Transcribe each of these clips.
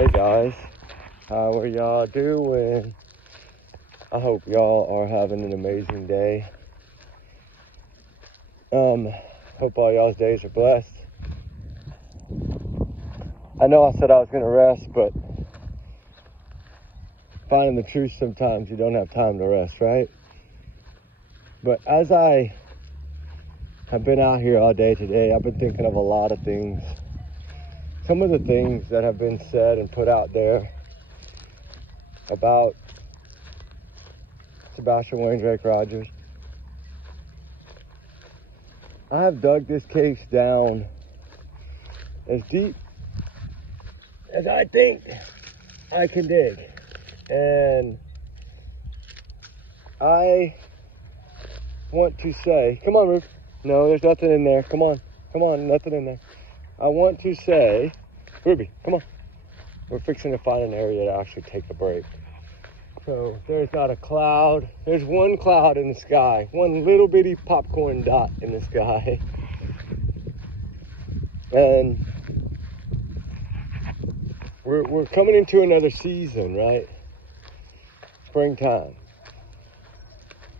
Hey guys, how are y'all doing? I hope y'all are having an amazing day. Hope all y'all's days are blessed. I know I said I was gonna rest, but finding the truth, sometimes you don't have time to rest, right? But as I have been out here all day today, I've been thinking of a lot of things. Some of the things that have been said and put out there about Sebastian Rogers. I have dug this case down as deep as I think I can dig. And I want to say, come on, Ruth. No, there's nothing in there. Come on, nothing in there. I want to say, Ruby, come on. We're fixing to find an area to actually take a break. So there's not a cloud. There's one cloud in the sky, one little bitty popcorn dot in the sky. And we're coming into another season, right? Springtime,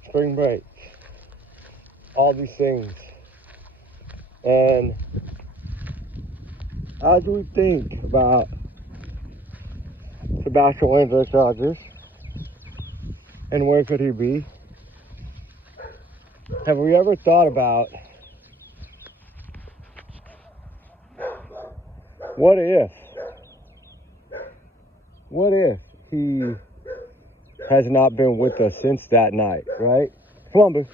spring break, all these things. And as we think about Sebastian Rogers and where could he be, have we ever thought about what if he has not been with us since that night, right? Come on, boo.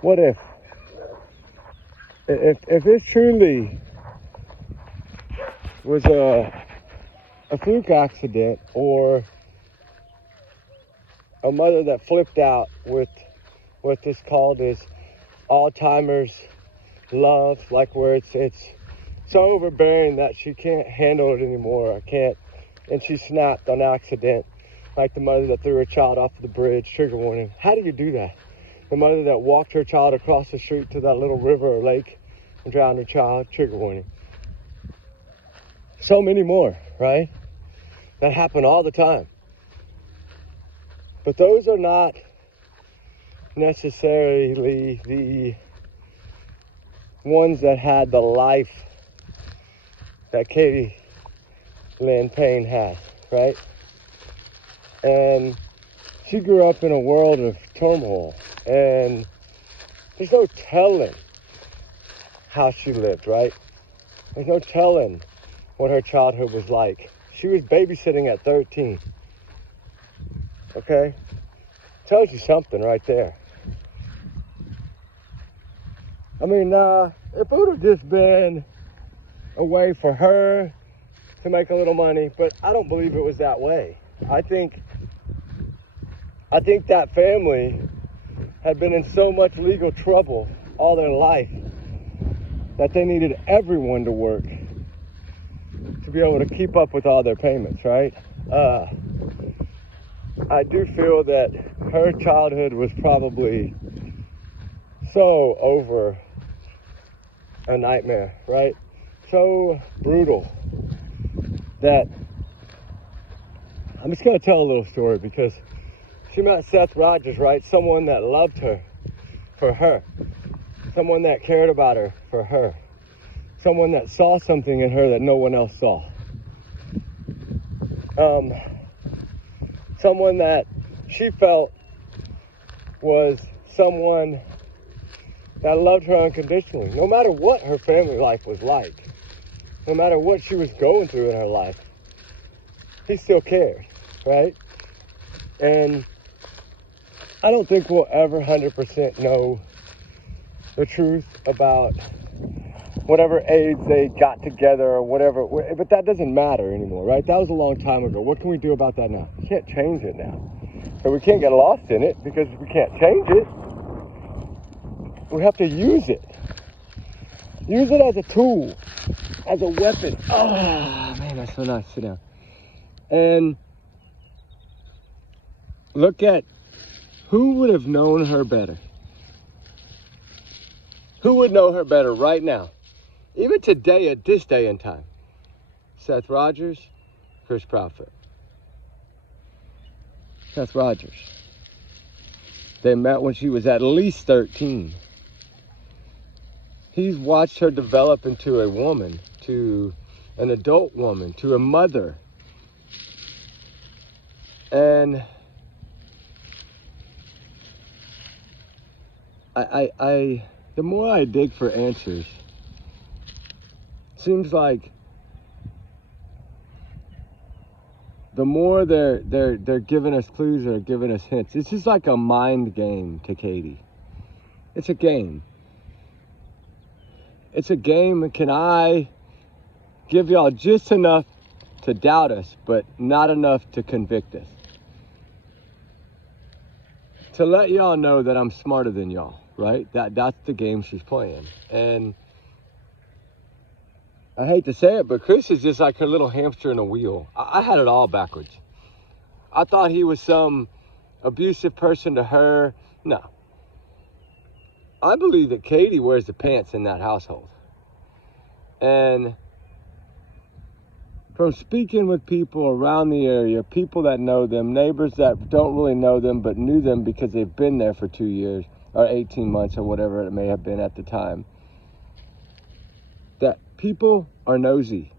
What if this truly was a fluke accident, or a mother that flipped out with what this called is Alzheimer's love, like where it's so overbearing that she can't handle it anymore, and she snapped on accident, like the mother that threw her child off the bridge, trigger warning. How do you do that? The mother that walked her child across the street to that little river or lake and drowned her child, trigger warning. So many more, right? That happen all the time. But those are not necessarily the ones that had the life that Katie Lynn Payne had, right? And she grew up in a world of turmoil, and there's no telling how she lived, right? There's no telling what her childhood was like. She was babysitting at 13. Okay? Tells you something right there. I mean, if it would have just been a way for her to make a little money, but I don't believe it was that way. I think that family had been in so much legal trouble all their life that they needed everyone to work to be able to keep up with all their payments, right? I do feel that her childhood was probably so over a nightmare, right? So brutal that I'm just gonna tell a little story, because she met Seth Rogers, right? Someone that loved her for her, someone that cared about her for her, someone that saw something in her that no one else saw. Someone that she felt was someone that loved her unconditionally, no matter what her family life was like, no matter what she was going through in her life. He still cared, right? And I don't think we'll ever 100% know the truth about whatever AIDS they got together or whatever, but that doesn't matter anymore, right? That was a long time ago. What can we do about that now? We can't change it now. So we can't get lost in it because we can't change it. We have to use it. Use it as a tool, as a weapon. Oh, man, that's so nice. Sit down. And look at who would have known her better. Who would know her better right now? Even today, at this day and time. Seth Rogers Chris Prophet. That's Rogers. They met when she was at least 13. He's watched her develop into a woman, to an adult woman, to a mother. And the more I dig for answers, seems like the more they're giving us clues or giving us hints. It's just like a mind game to Katie. It's a game. It's a game. Can I give y'all just enough to doubt us, but not enough to convict us? To let y'all know that I'm smarter than y'all, right? That's the game she's playing. And I hate to say it, but Chris is just like her little hamster in a wheel. I had it all backwards. I thought he was some abusive person to her. No. I believe that Katie wears the pants in that household. And from speaking with people around the area, people that know them, neighbors that don't really know them but knew them because they've been there for 2 years or 18 months or whatever it may have been at the time, that people are nosy.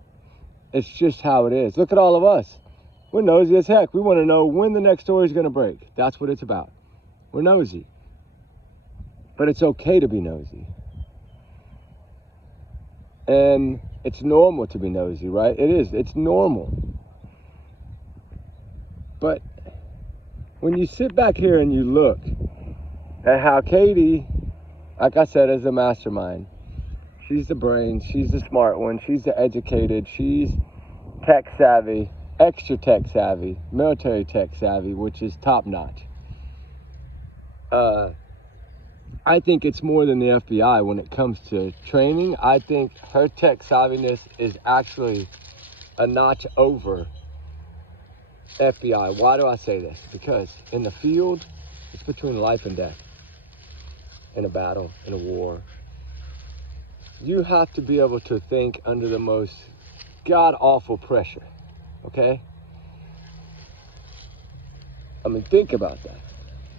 It's just how it is. Look at all of us. We're nosy as heck. We want to know when the next story is going to break. That's what it's about. We're nosy. But it's okay to be nosy. And it's normal to be nosy, right? It is. It's normal. But when you sit back here and you look at how Katie, like I said, is a mastermind. She's the brain. She's the smart one. She's the educated. She's tech savvy, extra tech savvy, military tech savvy, which is top notch. I think it's more than the FBI when it comes to training. I think her tech savviness is actually a notch over FBI. Why do I say this? Because in the field, it's between life and death. In a battle, in a war. You have to be able to think under the most god-awful pressure, okay? I mean, think about that.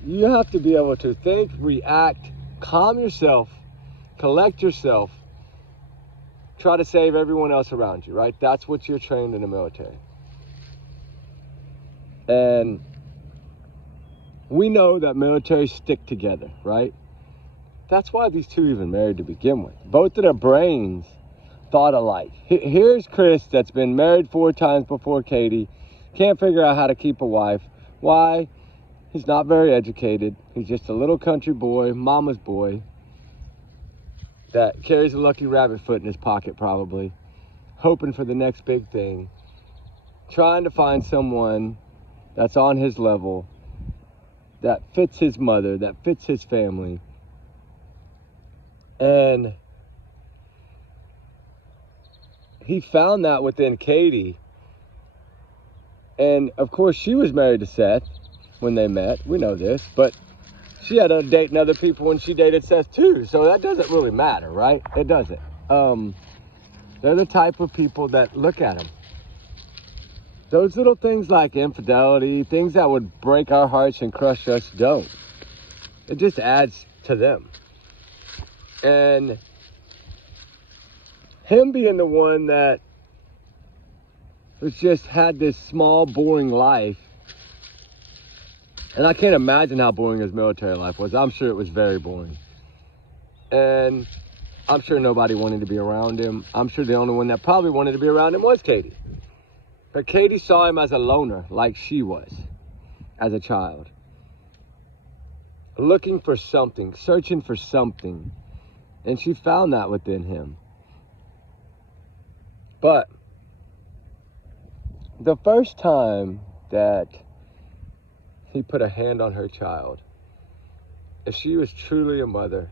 You have to be able to think, react, calm yourself, collect yourself, try to save everyone else around you, right? That's what you're trained in the military. And we know that militaries stick together, right? That's why these two even married to begin with. Both of their brains thought alike. Here's Chris that's been married 4 times before Katie, can't figure out how to keep a wife. Why? He's not very educated. He's just a little country boy, mama's boy, that carries a lucky rabbit foot in his pocket probably, hoping for the next big thing, trying to find someone that's on his level, that fits his mother, that fits his family. And he found that within Katie. And of course she was married to Seth when they met. We know this, but she had to dating other people when she dated Seth too. So that doesn't really matter, right? It doesn't. They're the type of people that look at them. Those little things like infidelity, things that would break our hearts and crush us, don't. It just adds to them. And him being the one that was just had this small, boring life. And I can't imagine how boring his military life was. I'm sure it was very boring. And I'm sure nobody wanted to be around him. I'm sure the only one that probably wanted to be around him was Katie. But Katie saw him as a loner, like she was, as a child. Looking for something, searching for something. And she found that within him. But the first time that he put a hand on her child, if she was truly a mother,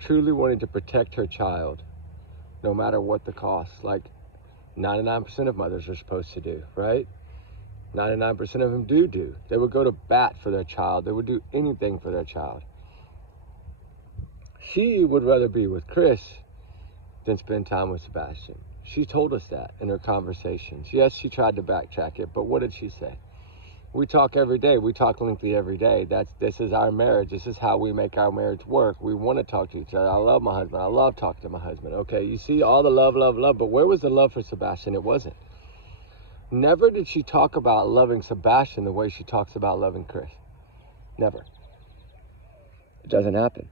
truly wanting to protect her child, no matter what the cost, like 99% of mothers are supposed to do, right? 99% of them do. They would go to bat for their child. They would do anything for their child. She would rather be with Chris than spend time with Sebastian. She told us that in her conversations. Yes, she tried to backtrack it, but what did she say? We talk every day. We talk lengthy every day. This is our marriage. This is how we make our marriage work. We want to talk to each other. I love my husband. I love talking to my husband. Okay, you see all the love, love, love, but where was the love for Sebastian? It wasn't. Never did she talk about loving Sebastian the way she talks about loving Chris. Never. It doesn't happen.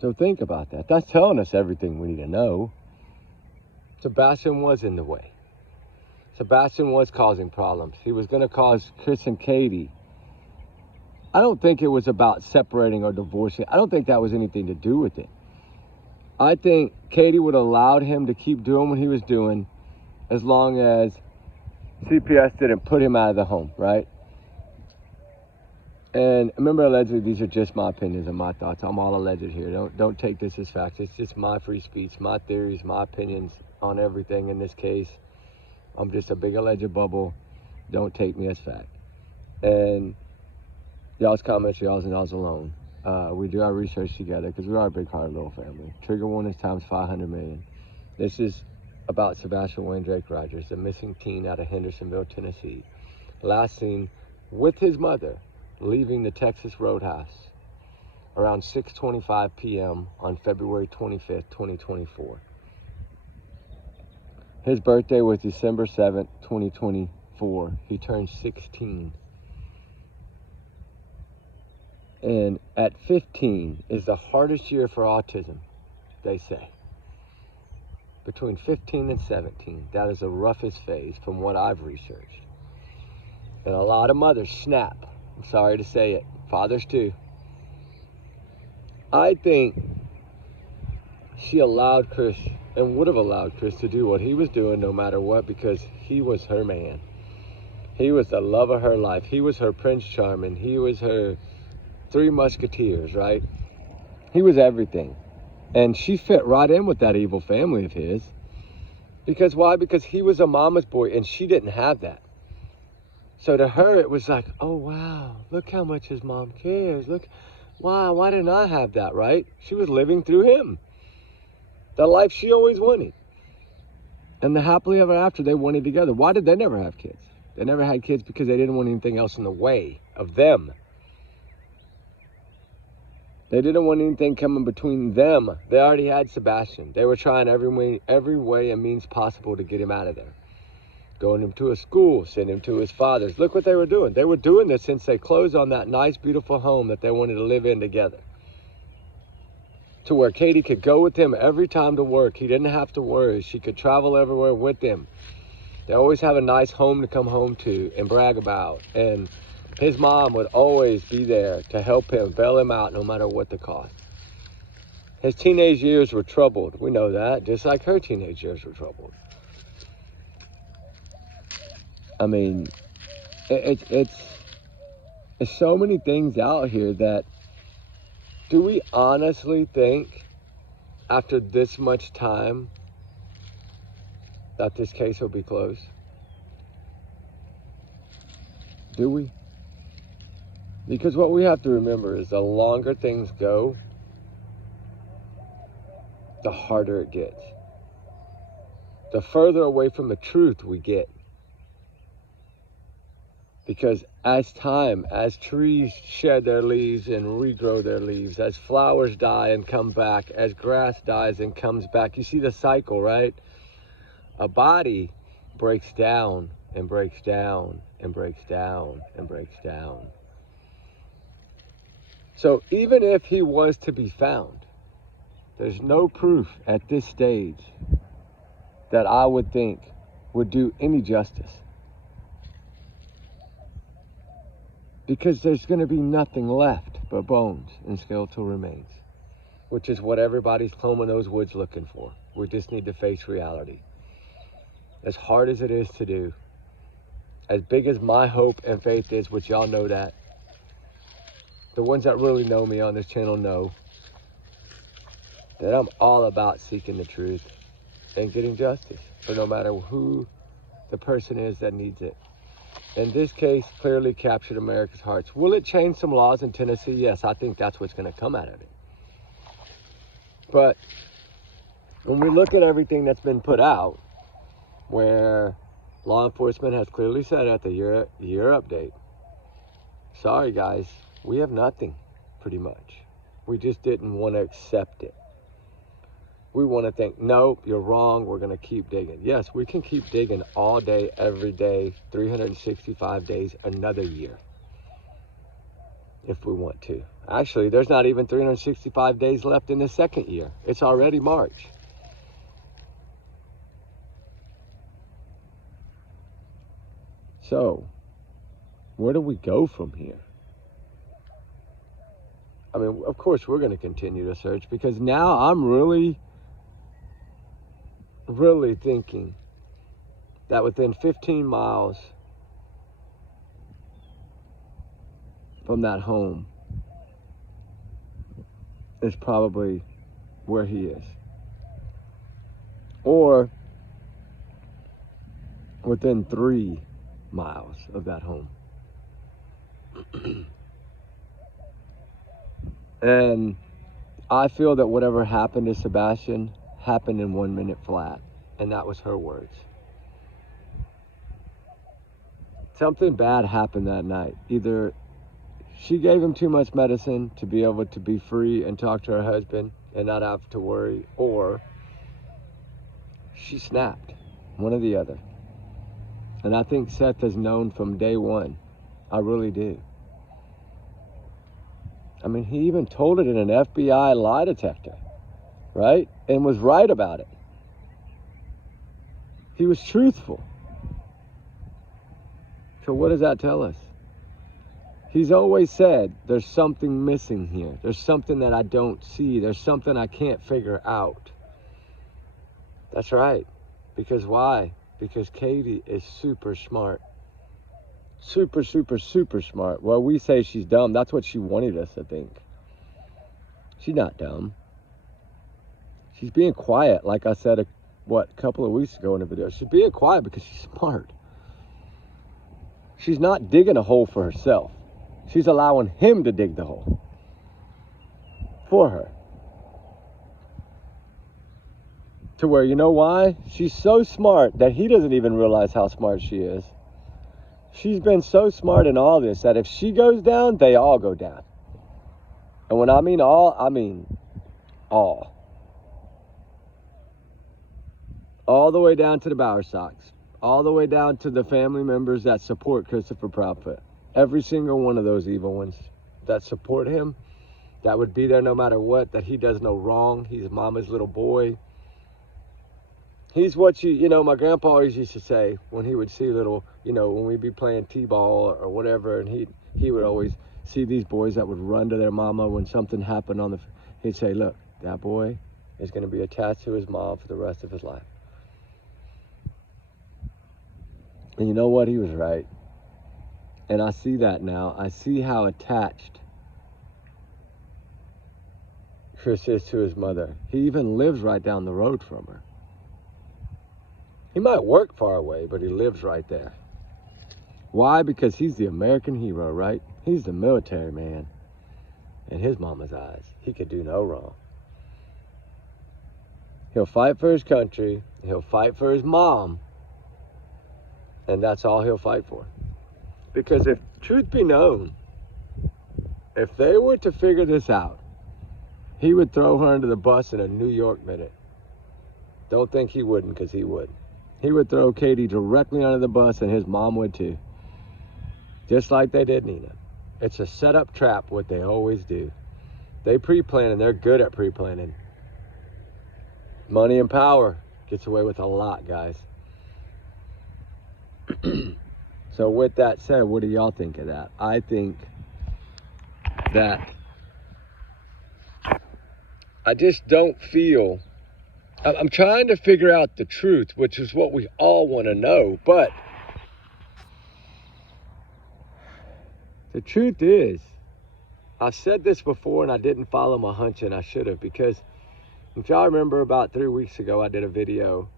So think about that. That's telling us everything we need to know. Sebastian was in the way. Sebastian was causing problems. He was going to cause Chris and Katie. I don't think it was about separating or divorcing. I don't think that was anything to do with it. I think Katie would have allowed him to keep doing what he was doing as long as CPS didn't put him out of the home, right? And remember, allegedly, these are just my opinions and my thoughts. I'm all alleged here. Don't take this as facts. It's just my free speech, my theories, my opinions on everything in this case. I'm just a big alleged bubble. Don't take me as fact. And y'all's comments, y'all's and y'all's alone. We do our research together because we are a big-hearted little family. Trigger warnings times 500 million. This is about Sebastian Wayne Drake Rogers, the missing teen out of Hendersonville, Tennessee. Last seen with his mother leaving the Texas Roadhouse around 6:25 p.m. on February 25th, 2024. His birthday was December 7th, 2024. He turned 16. And at 15 is the hardest year for autism, they say. Between 15 and 17, that is the roughest phase from what I've researched. And a lot of mothers snap. I'm sorry to say it. Fathers too. I think she allowed Chris, and would have allowed Chris to do what he was doing no matter what, because he was her man. He was the love of her life. He was her Prince Charming. He was her Three Musketeers, right? He was everything. And she fit right in with that evil family of his. Because why? Because he was a mama's boy and she didn't have that. So to her, it was like, oh, wow, look how much his mom cares. Look, wow, why didn't I have that, right? She was living through him. The life she always wanted. And the happily ever after they wanted together. Why did they never have kids? They never had kids because they didn't want anything else in the way of them. They didn't want anything coming between them. They already had Sebastian. They were trying every way and means possible to get him out of there. Going him to a school, sending him to his father's. Look what they were doing. They were doing this since they closed on that nice, beautiful home that they wanted to live in together. To where Katie could go with him every time to work. He didn't have to worry. She could travel everywhere with him. They always have a nice home to come home to and brag about. And his mom would always be there to help him, bail him out no matter what the cost. His teenage years were troubled. We know that, just like her teenage years were troubled. I mean, it's so many things out here that, do we honestly think after this much time that this case will be closed? Do we? Because what we have to remember is the longer things go, the harder it gets. The further away from the truth we get. Because as trees shed their leaves and regrow their leaves, as flowers die and come back, as grass dies and comes back, you see the cycle, right? A body breaks down and breaks down and breaks down and breaks down. So even if he was to be found, there's no proof at this stage that I would think would do any justice. Because there's going to be nothing left but bones and skeletal remains, which is what everybody's combing those woods looking for. We just need to face reality. As hard as it is to do, as big as my hope and faith is, which y'all know that, the ones that really know me on this channel know that I'm all about seeking the truth and getting justice for no matter who the person is that needs it. And this case clearly captured America's hearts. Will it change some laws in Tennessee? Yes, I think that's what's going to come out of it. But when we look at everything that's been put out, where law enforcement has clearly said at the year update, sorry guys, we have nothing, pretty much. We just didn't want to accept it. We want to think, nope, you're wrong, we're going to keep digging. Yes, we can keep digging all day, every day, 365 days, another year, if we want to. Actually, there's not even 365 days left in the second year. It's already March. So, where do we go from here? I mean, of course, we're going to continue to search, because now I'm really thinking that within 15 miles from that home is probably where he is. Or within 3 miles of that home. And I feel that whatever happened to Sebastian happened in 1 minute flat. And that was her words. Something bad happened that night. Either she gave him too much medicine to be able to be free and talk to her husband and not have to worry, or she snapped. One or the other. And I think Seth has known from day one. I really do. I mean, he even told it in an FBI lie detector, right? And was right about it. He was truthful. So what does that tell us? He's always said, there's something missing here. There's something that I don't see. There's something I can't figure out. That's right. Because why? Because Katie is super smart. Super, super, super smart. Well, we say she's dumb. That's what she wanted us to think. She's not dumb. She's being quiet, like I said a couple of weeks ago in a video. She's being quiet because she's smart. She's not digging a hole for herself. She's allowing him to dig the hole for her. To where, you know why? She's so smart that he doesn't even realize how smart she is. She's been so smart in all this that if she goes down, they all go down. And when I mean all, I mean all. All the way down to the Bowerstocks. All the way down to the family members that support Christopher Proudfoot. Every single one of those evil ones that support him, that would be there no matter what, that he does no wrong. He's mama's little boy. He's what my grandpa always used to say when he would see little, when we'd be playing t-ball or whatever, and he would always see these boys that would run to their mama when something happened he'd say, look, that boy is going to be attached to his mom for the rest of his life. And you know what? He was right. And I see that now. I see how attached Chris is to his mother. He even lives right down the road from her. He might work far away, but he lives right there. Why? Because he's the American hero, right? He's the military man. In his mama's eyes, he could do no wrong. He'll fight for his country. He'll fight for his mom. And that's all he'll fight for. Because if truth be known, if they were to figure this out, he would throw her under the bus in a New York minute. Don't think he wouldn't, because he would. He would throw Katie directly under the bus, and his mom would too. Just like they did Nina. It's a setup trap, what they always do. They pre-plan, and they're good at pre-planning. Money and power gets away with a lot, guys. So with that said, what do y'all think of that? I think that I just don't feel, I'm trying to figure out the truth, which is what we all want to know, but the truth is, I've said this before and I didn't follow my hunch, and I should have, because if y'all remember about 3 weeks ago, I did a video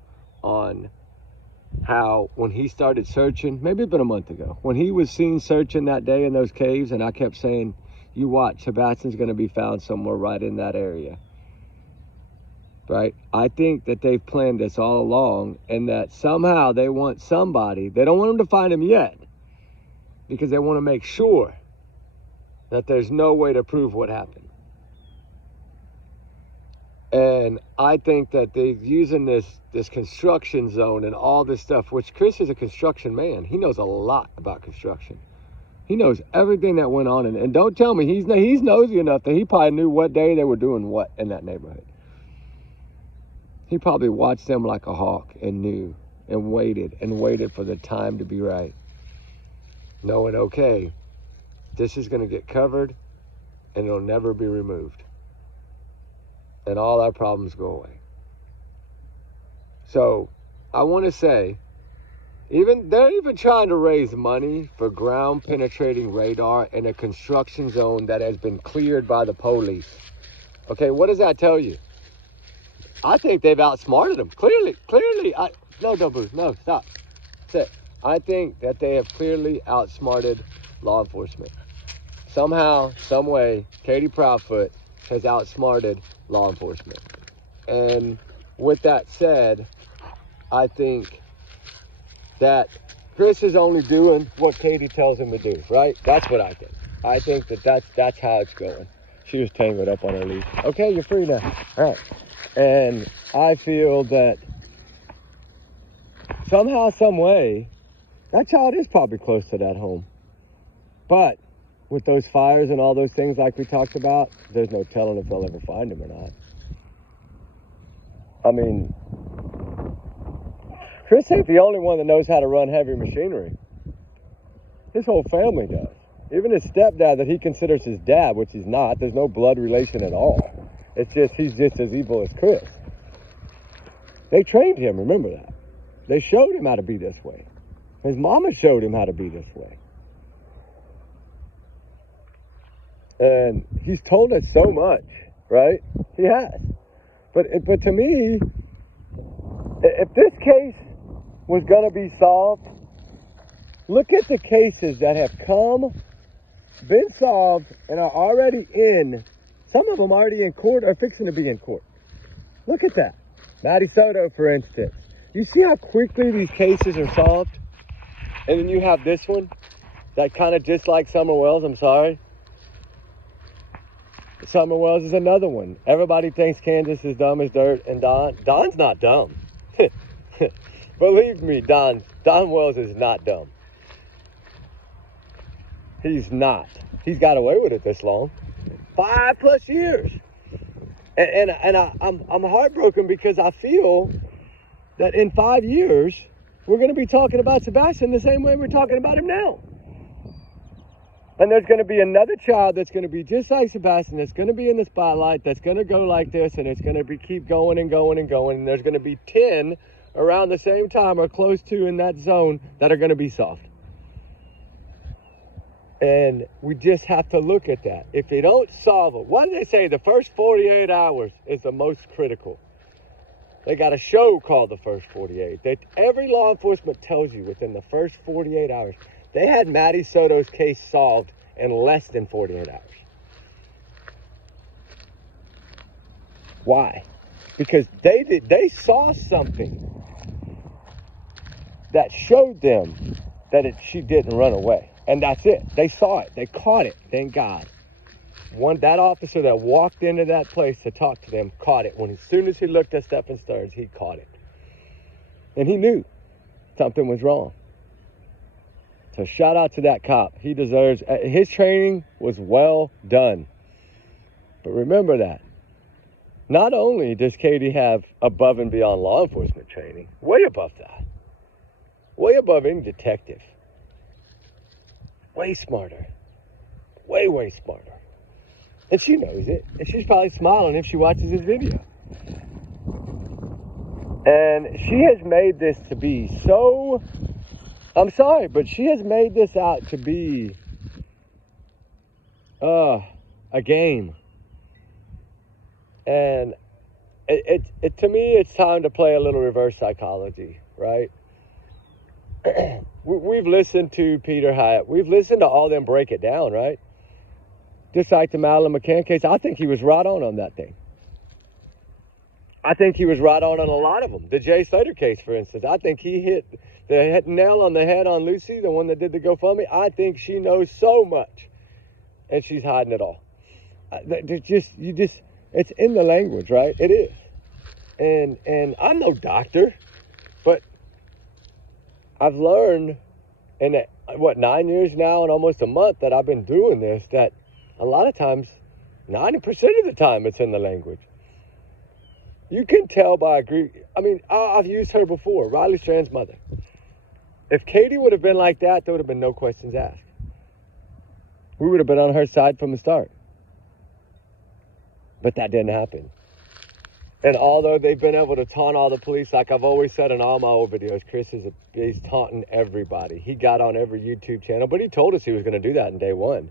on how when he started searching, maybe it's been a month ago, when he was seen searching that day in those caves, and I kept saying, you watch, Sebastian's going to be found somewhere right in that area. right? I think that they've planned this all along, and that somehow they want somebody. They don't want them to find him yet, because they want to make sure that there's no way to prove what happened. And I think that they're using this construction zone and all this stuff, which Chris is a construction man. He knows a lot about construction. He knows everything that went on. And don't tell me he's nosy enough that he probably knew what day they were doing what in that neighborhood. He probably watched them like a hawk and knew and waited for the time to be right. Knowing, okay, this is going to get covered and it'll never be removed. And all our problems go away. So I want to say, they're even trying to raise money for ground penetrating radar in a construction zone that has been cleared by the police. Okay, what does that tell you? I think they've outsmarted them. Clearly, no, don't move, no, stop. That's it. I think that they have clearly outsmarted law enforcement. Somehow, some way, Katie Proudfoot has outsmarted law enforcement. And with that said, I think that Chris is only doing what Katie tells him to do, right? That's what I think. I think that's how it's going. She was tangled up on her leash. Okay, you're free now. All right. And I feel that somehow, some way, that child is probably close to that home. But with those fires and all those things like we talked about, there's no telling if they'll ever find him or not. I mean, Chris ain't the only one that knows how to run heavy machinery. His whole family does. Even his stepdad that he considers his dad, which he's not. There's no blood relation at all. It's just, he's just as evil as Chris. They trained him, remember that. They showed him how to be this way. His mama showed him how to be this way. And he's told us so much, right? He has. But to me, if this case was going to be solved, look at the cases that have been solved, and are already in. Some of them already in court or fixing to be in court. Look at that. Maddie Soto, for instance. You see how quickly these cases are solved? And then you have this one that kind of just like Summer Wells, I'm sorry. Summer Wells is another one. Everybody thinks Kansas is dumb as dirt, and Don's not dumb. Believe me, Don Wells is not dumb. He's not. He's got away with it this long. 5+ years. And I'm heartbroken because I feel that in 5 years, we're going to be talking about Sebastian the same way we're talking about him now. And there's going to be another child that's going to be just like Sebastian, that's going to be in the spotlight, that's going to go like this, and it's going to keep going and going and going. And there's going to be 10 around the same time or close to in that zone that are going to be soft. And we just have to look at that. If they don't solve it, what do they say? The first 48 hours is the most critical. They got a show called The First 48. Every law enforcement tells you within the first 48 hours. They had Maddie Soto's case solved in less than 48 hours. Why? Because they saw something that showed them that she didn't run away. And that's it. They saw it. They caught it. Thank God. That officer that walked into that place to talk to them caught it. As soon as he looked at Stephen Stearns, he caught it. And he knew something was wrong. So shout out to that cop. He deserves, his training was well done. But remember that. Not only does Katie have above and beyond law enforcement training, way above that. Way above any detective. Way smarter. Way smarter. And she knows it. And she's probably smiling if she watches this video. And she has made this to be so... I'm sorry, but she has made this out to be a game. And it to me, it's time to play a little reverse psychology, right? We've listened to Peter Hyatt. We've listened to all them break it down, right? Just like the Madeline McCann case, I think he was right on that thing. I think he was right on a lot of them. The Jay Slater case, for instance. I think he hit the nail on the head on Lucy, the one that did the GoFundMe. I think she knows so much, and she's hiding it all. It's in the language, right? It is. And I'm no doctor, but I've learned in 9 years now and almost a month that I've been doing this, that a lot of times, 90% of the time, it's in the language. You can tell by I've used her before, Riley Strand's mother. If Katie would have been like that, there would have been no questions asked. We would have been on her side from the start. But that didn't happen. And although they've been able to taunt all the police, like I've always said in all my old videos, he's taunting everybody. He got on every YouTube channel, but he told us he was going to do that in day 1.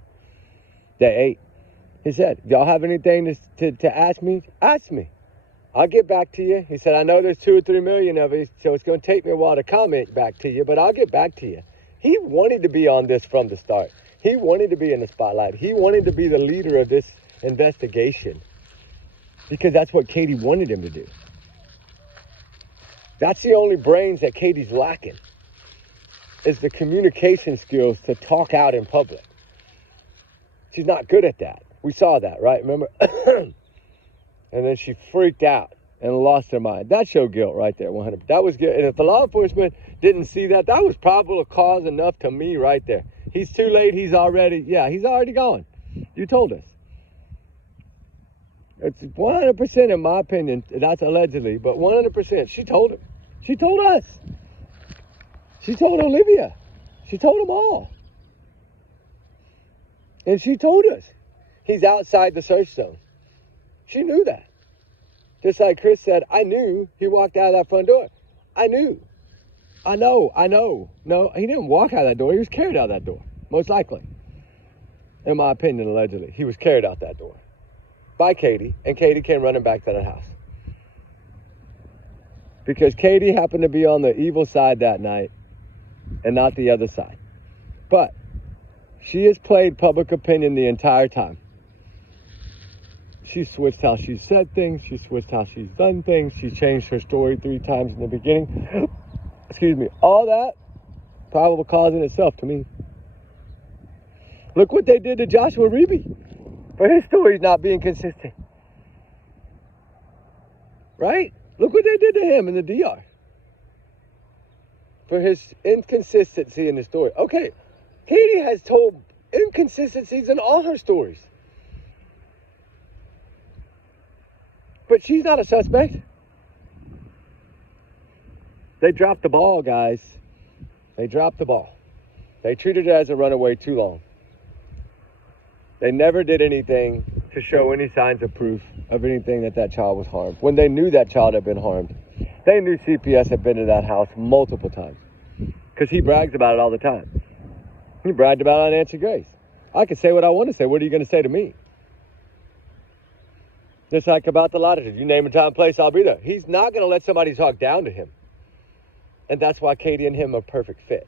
Day 8. He said, if y'all have anything to ask me, ask me. I'll get back to you. He said, I know there's 2 or 3 million of you, so it's going to take me a while to comment back to you, but I'll get back to you. He wanted to be on this from the start. He wanted to be in the spotlight. He wanted to be the leader of this investigation because that's what Katie wanted him to do. That's the only brains that Katie's lacking, is the communication skills to talk out in public. She's not good at that. We saw that, right? Remember? And then she freaked out and lost her mind. That showed guilt right there, 100%. That was good. And if the law enforcement didn't see that, that was probable cause enough to me right there. He's too late. He's already gone. You told us. It's 100% in my opinion. That's allegedly, but 100%. She told him. She told us. She told Olivia. She told them all. And she told us. He's outside the search zone. She knew that. Just like Chris said, I knew he walked out of that front door. I knew. I know. No, he didn't walk out of that door. He was carried out of that door, most likely. In my opinion, allegedly. He was carried out that door by Katie, and Katie came running back to that house. Because Katie happened to be on the evil side that night and not the other side. But she has played public opinion the entire time. She switched how she said things. She switched how she's done things. She changed her story 3 times in the beginning. Excuse me. All that, probable cause in itself to me. Look what they did to Joshua Reeby for his stories not being consistent. Right? Look what they did to him in the DR for his inconsistency in the story. Okay, Katie has told inconsistencies in all her stories. But she's not a suspect. They dropped the ball, guys. They dropped the ball. They treated her as a runaway too long. They never did anything to show any signs of proof of anything that child was harmed. When they knew that child had been harmed, they knew CPS had been to that house multiple times. Because he brags about it all the time. He bragged about it on Nancy Grace. I can say what I want to say. What are you going to say to me? Just like about the latitude. You name a time, place, I'll be there. He's not going to let somebody talk down to him. And that's why Katie and him are a perfect fit.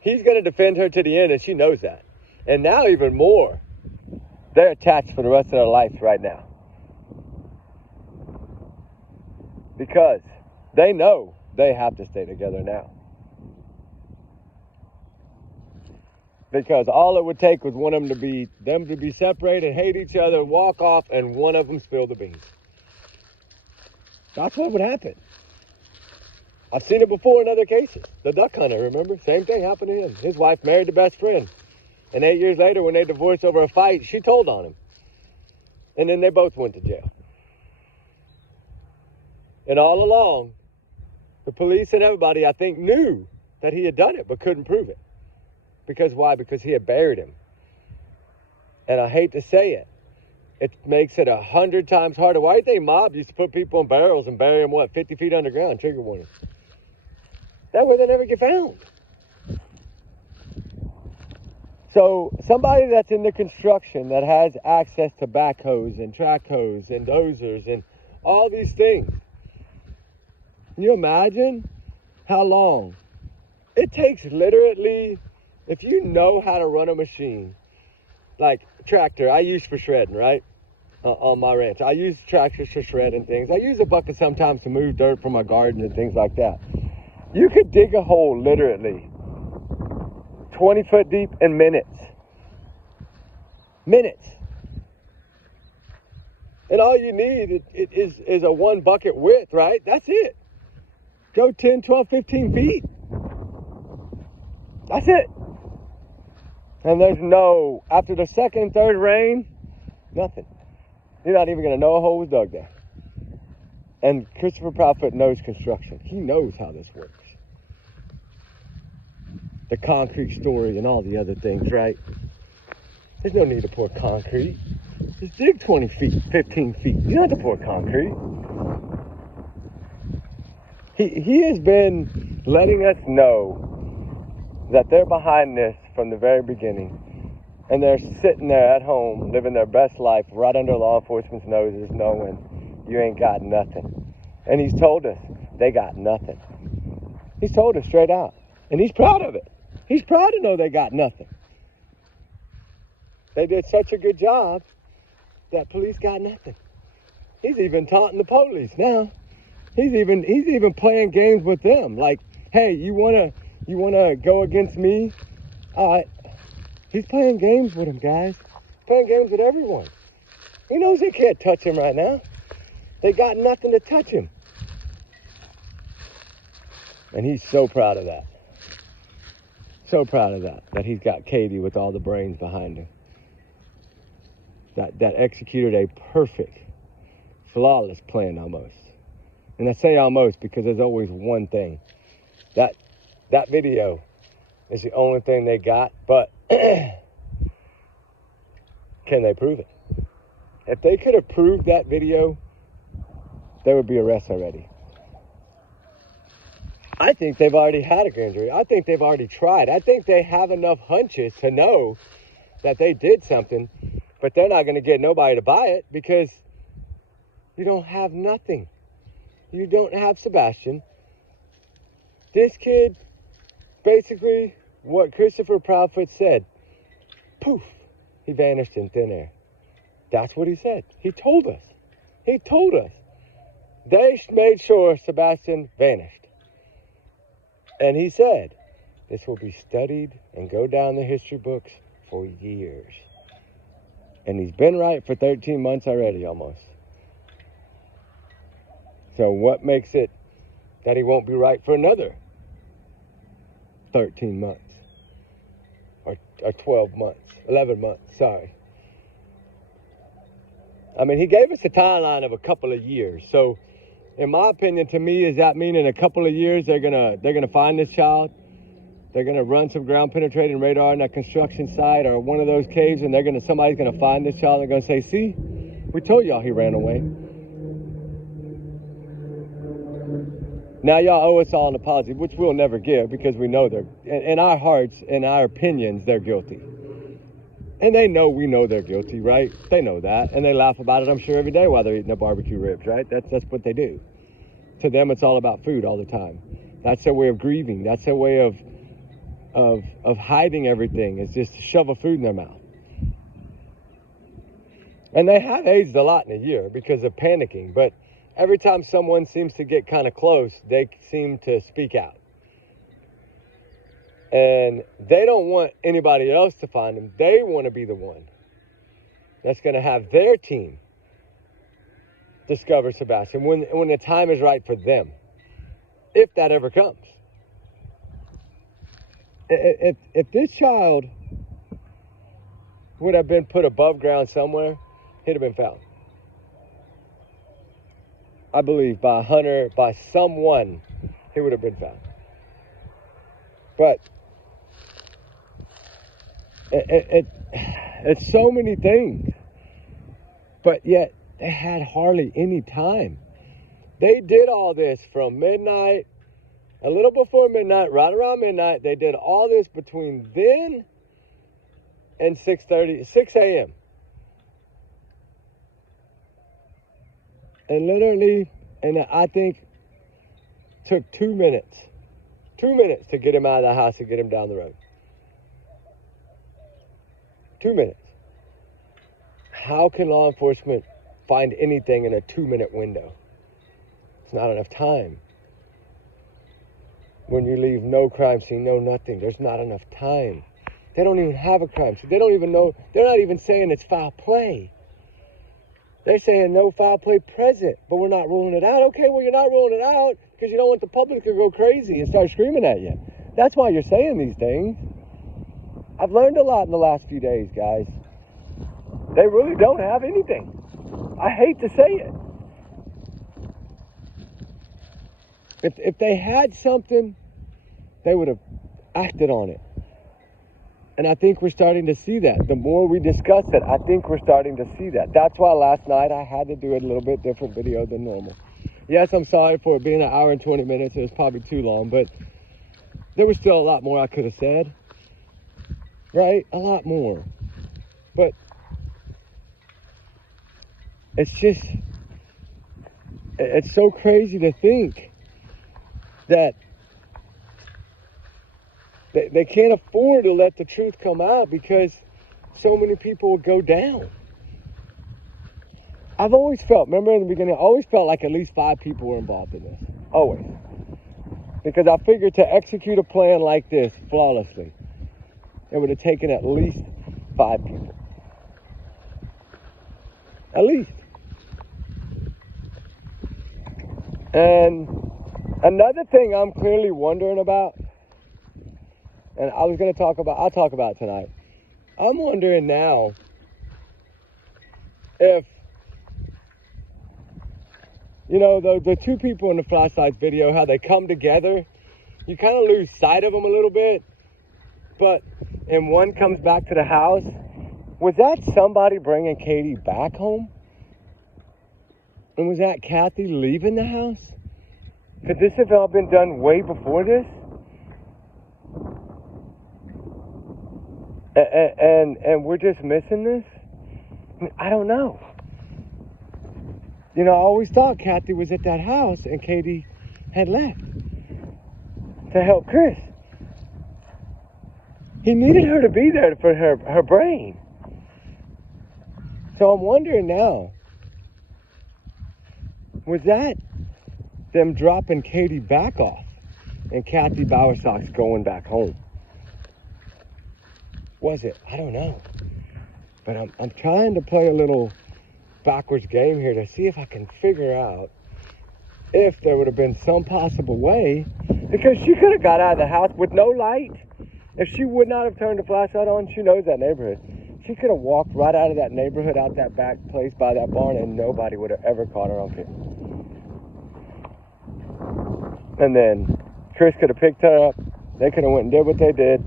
He's going to defend her to the end, and she knows that. And now even more, they're attached for the rest of their life right now. Because they know they have to stay together now. Because all it would take was one of them to be separated, hate each other, walk off, and one of them spill the beans. That's what would happen. I've seen it before in other cases. The duck hunter, remember? Same thing happened to him. His wife married the best friend. And 8 years later, when they divorced over a fight, she told on him. And then they both went to jail. And all along, the police and everybody, I think, knew that he had done it, but couldn't prove it. Because why? Because he had buried him. And I hate to say it. It makes it 100 times harder. Why do you think mob used to put people in barrels and bury them, 50 feet underground? Trigger warning. That way they never get found. So somebody that's in the construction that has access to backhoes and track hoes and dozers and all these things. Can you imagine how long? It takes literally, if you know how to run a machine, like tractor I use for shredding, right? on my ranch. I use tractors for shredding things. I use a bucket sometimes to move dirt from my garden and things like that. You could dig a hole literally 20 foot deep in minutes. Minutes. And all you need is a 1 bucket width, right? That's it. Go 10, 12, 15 feet. That's it. And there's no, after the second and third rain, nothing. You're not even going to know a hole was dug there. And Christopher Proudfoot knows construction. He knows how this works. The concrete story and all the other things, right? There's no need to pour concrete. Just dig 20 feet, 15 feet. You don't have to pour concrete. He has been letting us know that they're behind this from the very beginning. And they're sitting there at home, living their best life right under law enforcement's noses, knowing you ain't got nothing. And he's told us they got nothing. He's told us straight out. And he's proud of it. He's proud to know they got nothing. They did such a good job that police got nothing. He's even taunting the police now. He's even playing games with them. Like, hey, you wanna go against me? All right. He's playing games with them, guys. Playing games with everyone. He knows they can't touch him right now. They got nothing to touch him. And he's so proud of that. So proud of that he's got Katie with all the brains behind him. That executed a perfect, flawless plan almost. And I say almost because there's always one thing. That video is the only thing they got, but can they prove it? If they could have proved that video, there would be arrests already. I think they've already had a grand jury. I think they've already tried. I think they have enough hunches to know that they did something, but they're not going to get nobody to buy it because you don't have nothing. You don't have Sebastian. This kid, basically, what Christopher Proudfoot said, poof, he vanished in thin air. That's what he said. He told us. He told us. They made sure Sebastian vanished. And he said, this will be studied and go down the history books for years. And he's been right for 13 months already, almost. So what makes it that he won't be right for another 13 months? Or 12 months, 11 months, sorry. I mean, he gave us a timeline of a couple of years. So, in my opinion, to me, does that mean in a couple of years they're gonna find this child? They're gonna run some ground penetrating radar on that construction site or one of those caves, and somebody's gonna find this child and they're gonna say, "See, we told y'all he ran away." Now y'all owe us all an apology, which we'll never give because we know they're, in our hearts, in our opinions, they're guilty. And they know we know they're guilty, right? They know that. And they laugh about it, I'm sure, every day while they're eating their barbecue ribs, right? That's what they do. To them, it's all about food all the time. That's their way of grieving. That's their way of hiding everything. It's just to shove a food in their mouth. And they have aged a lot in a year because of panicking. But every time someone seems to get kind of close, they seem to speak out. And they don't want anybody else to find them. They want to be the one that's going to have their team discover Sebastian when the time is right for them, if that ever comes. If this child would have been put above ground somewhere, he'd have been found. I believe by a hunter, by someone, he would have been found. But it's so many things, but yet they had hardly any time. They did all this from midnight, a little before midnight, right around midnight. They did all this between then and 6 a.m. And literally, and I think took 2 minutes to get him out of the house and get him down the road. 2 minutes. How can law enforcement find anything in a 2-minute window. It's not enough time. When you leave no crime scene, no nothing, there's not enough time. They don't even have a crime scene. They don't even know. They're not even saying it's foul play. They're saying no foul play present, but we're not ruling it out. Okay, well, you're not ruling it out because you don't want the public to go crazy and start screaming at you. That's why you're saying these things. I've learned a lot in the last few days, guys. They really don't have anything. I hate to say it. If they had something, they would have acted on it. And I think we're starting to see that. The more we discuss it, I think we're starting to see that. That's why last night I had to do a little bit different video than normal. Yes, I'm sorry for it being an hour and 20 minutes. It was probably too long, but there was still a lot more I could have said. Right? A lot more. But it's so crazy to think that they can't afford to let the truth come out because so many people will go down. I've always felt, remember in the beginning, I always felt like at least 5 people were involved in this. Always. Because I figured to execute a plan like this flawlessly, it would have taken at least 5 people. At least. And another thing I'm clearly wondering about, and I'll talk about it tonight. I'm wondering now if, you know, the 2 people in the flashlight video, how they come together, you kind of lose sight of them a little bit, and one comes back to the house. Was that somebody bringing Katie back home? And was that Kathy leaving the house? Could this have all been done way before this? And we're just missing this? I don't know. You know, I always thought Kathy was at that house and Katie had left to help Chris. He needed her to be there for her brain. So I'm wondering now, was that them dropping Katie back off and Kathy Bowersox going back home? Was it? I don't know. But I'm trying to play a little backwards game here to see if I can figure out if there would have been some possible way, because she could have got out of the house with no light. If she would not have turned the flashlight on, she knows that neighborhood. She could have walked right out of that neighborhood, out that back place by that barn, and nobody would have ever caught her on film. And then Chris could have picked her up. They could have went and did what they did.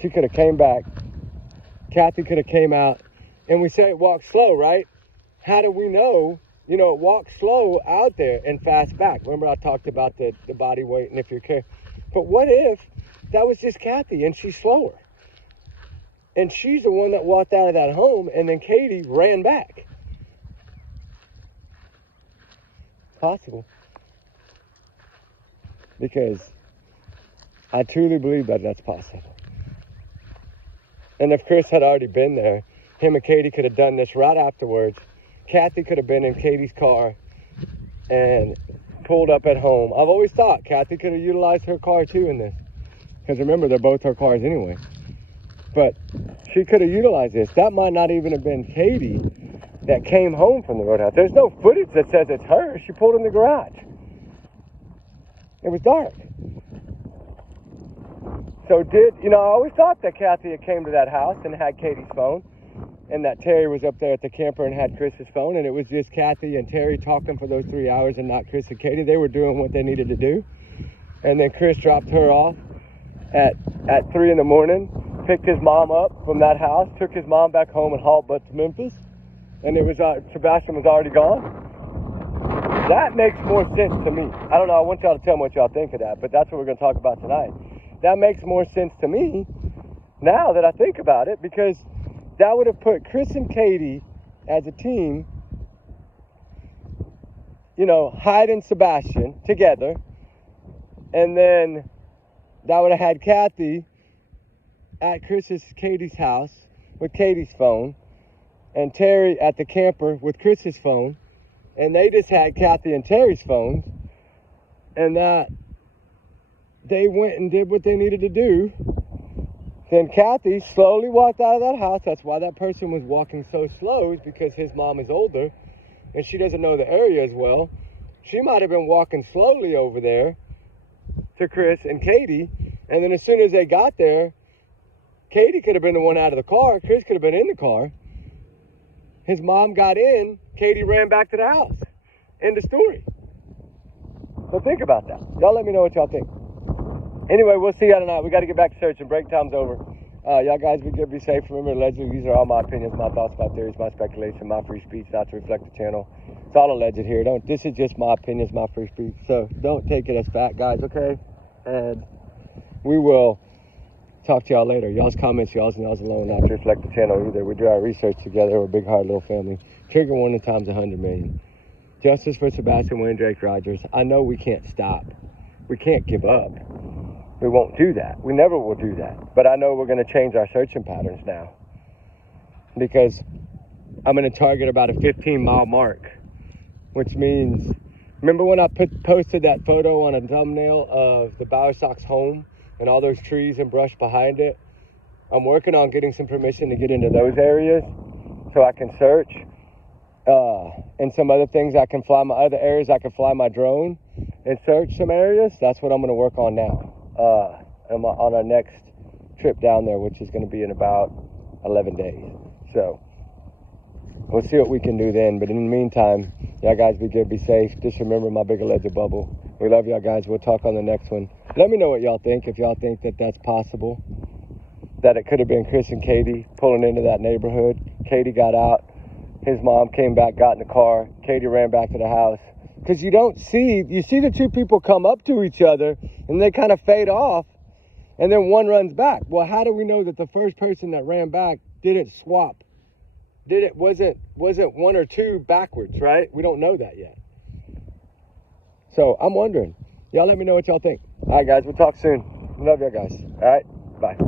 She could have came back. Kathy could have came out. And we say it walks slow, right? How do we know? You know, it walks slow out there and fast back. Remember I talked about the body weight and if you're careful. But what if that was just Kathy and she's slower? And she's the one that walked out of that home and then Katie ran back. Possible. Because I truly believe that that's possible. And if Chris had already been there, him and Katie could have done this right afterwards. Kathy could have been in Katie's car and pulled up at home. I've always thought Kathy could have utilized her car too in this. Because remember, they're both her cars anyway. But she could have utilized this. That might not even have been Katie that came home from the roadhouse. There's no footage that says it's her. She pulled in the garage. It was dark. So I always thought that Kathy had came to that house and had Katie's phone, and that Terry was up there at the camper and had Chris's phone, and it was just Kathy and Terry talking for those 3 hours and not Chris and Katie. They were doing what they needed to do. And then Chris dropped her off at 3 in the morning, picked his mom up from that house, took his mom back home and hauled butt to Memphis, and it was Sebastian was already gone. That makes more sense to me. I don't know, I want y'all to tell me what y'all think of that, but that's what we're going to talk about tonight. That makes more sense to me now that I think about it, because that would have put Chris and Katie as a team, hiding Sebastian together. And then that would have had Kathy at Katie's house with Katie's phone. and Terry at the camper with Chris's phone, and they just had Kathy and Terry's phones, and that they went and did what they needed to do. Then Kathy slowly walked out of that house. That's why that person was walking so slow, is because his mom is older and she doesn't know the area as well. She might have been walking slowly over there to Chris and Katie, and then as soon as they got there, Katie could have been the one out of the car. Chris could have been in the car. His mom got in. Katie ran back to the house. End of story. So think about that. Y'all let me know what y'all think. Anyway, we'll see y'all tonight. We got to get back to searching. Break time's over. Y'all guys, be good, be safe. Remember, allegedly, these are all my opinions, my thoughts, my theories, my speculation, my free speech, not to reflect the channel. It's all alleged here. This is just my opinions, my free speech. So don't take it as fact, guys, okay? And we will talk to y'all later. Y'all's comments, y'all's alone, not to reflect the channel either. We do our research together. We're a big, hard little family. Trigger warning times 100 million. Justice for Sebastian, Wayne, Drake, Rogers. I know we can't stop. We can't give up. We won't do that. We never will do that. But I know we're going to change our searching patterns now, because I'm going to target about a 15-mile mark, which means, remember when I posted that photo on a thumbnail of the Bowersock's home and all those trees and brush behind it? I'm working on getting some permission to get into those areas so I can search. And some other things, I can fly my drone and search some areas. That's what I'm going to work on now. On our next trip down there, which is going to be in about 11 days. So we'll see what we can do then. But in the meantime, y'all guys be good, be safe. Just remember my big alleged bubble. We love y'all guys. We'll talk on the next one. Let me know what y'all think. If y'all think that that's possible, that it could have been Chris and Katie pulling into that neighborhood. Katie got out. His mom came back, got in the car. Katie ran back to the house. Because you see the two people come up to each other and they kind of fade off, and then one runs back. Well, how do we know that the first person that ran back didn't swap? Wasn't one or two backwards, right? We don't know that yet. So I'm wondering. Y'all let me know what y'all think. All right, guys, we'll talk soon. Love y'all guys. All right, bye.